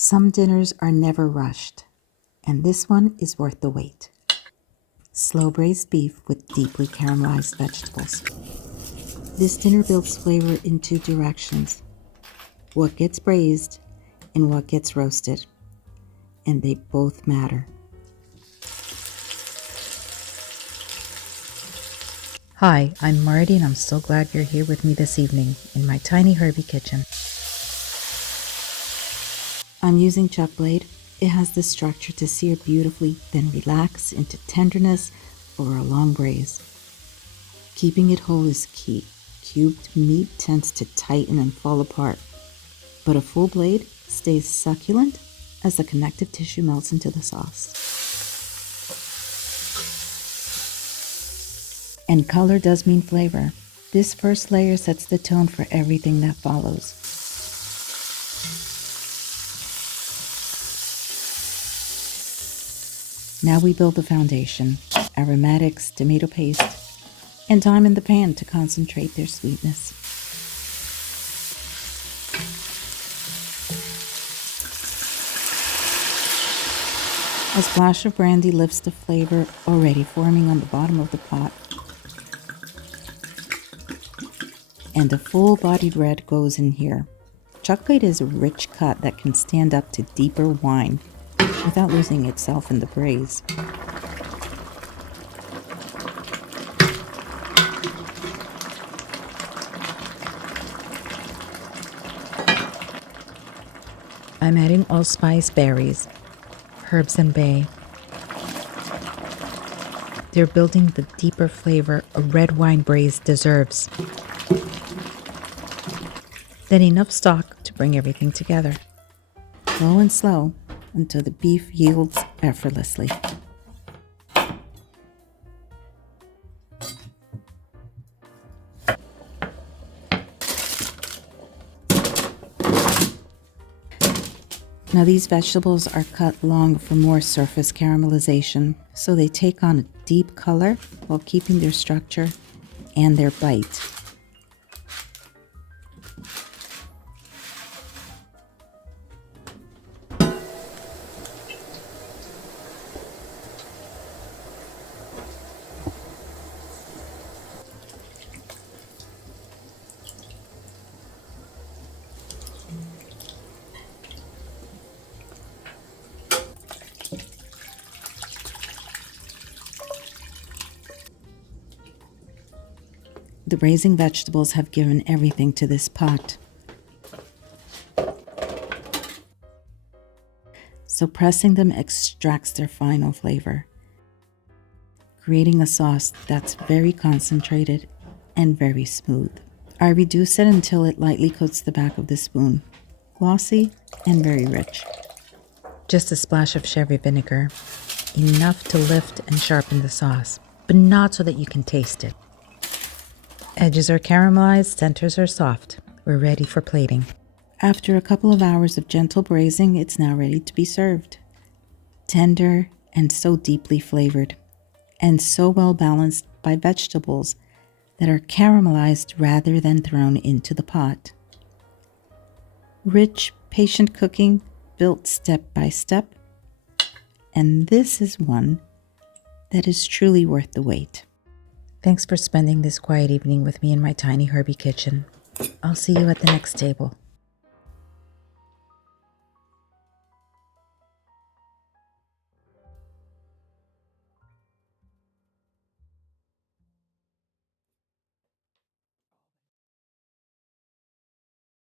Some dinners are never rushed, and this one is worth the wait. Slow braised beef with deeply caramelized vegetables. This dinner builds flavor in two directions: what gets braised and what gets roasted, and they both matter. Hi, I'm Marty, and I'm so glad you're here with me this evening in my tiny herby kitchen. I'm using chuck blade. It has the structure to sear beautifully, then relax into tenderness over a long braise. Keeping it whole is key. Cubed meat tends to tighten and fall apart, but a full blade stays succulent as the connective tissue melts into the sauce. And color does mean flavor. This first layer sets the tone for everything that follows. Now we build the foundation: aromatics, tomato paste, and time in the pan to concentrate their sweetness. A splash of brandy lifts the flavor already forming on the bottom of the pot. And a full-bodied red goes in here. Chuck blade is a rich cut that can stand up to deeper wine without losing itself in the braise. I'm adding allspice berries, herbs and bay. They're building the deeper flavor a red wine braise deserves. Then enough stock to bring everything together. Low and slow until the beef yields effortlessly. Now these vegetables are cut long for more surface caramelization, so they take on a deep color while keeping their structure and their bite. The braising vegetables have given everything to this pot. So pressing them extracts their final flavor, creating a sauce that's very concentrated and very smooth. I reduce it until it lightly coats the back of the spoon, glossy and very rich. Just a splash of sherry vinegar, enough to lift and sharpen the sauce, but not so that you can taste it. Edges are caramelized, centers are soft. We're ready for plating. After a couple of hours of gentle braising, it's now ready to be served. Tender and so deeply flavored, and so well balanced by vegetables that are caramelized rather than thrown into the pot. Rich, patient cooking built step by step, and this is one that is truly worth the wait. Thanks for spending this quiet evening with me in my tiny herby kitchen. I'll see you at the next table.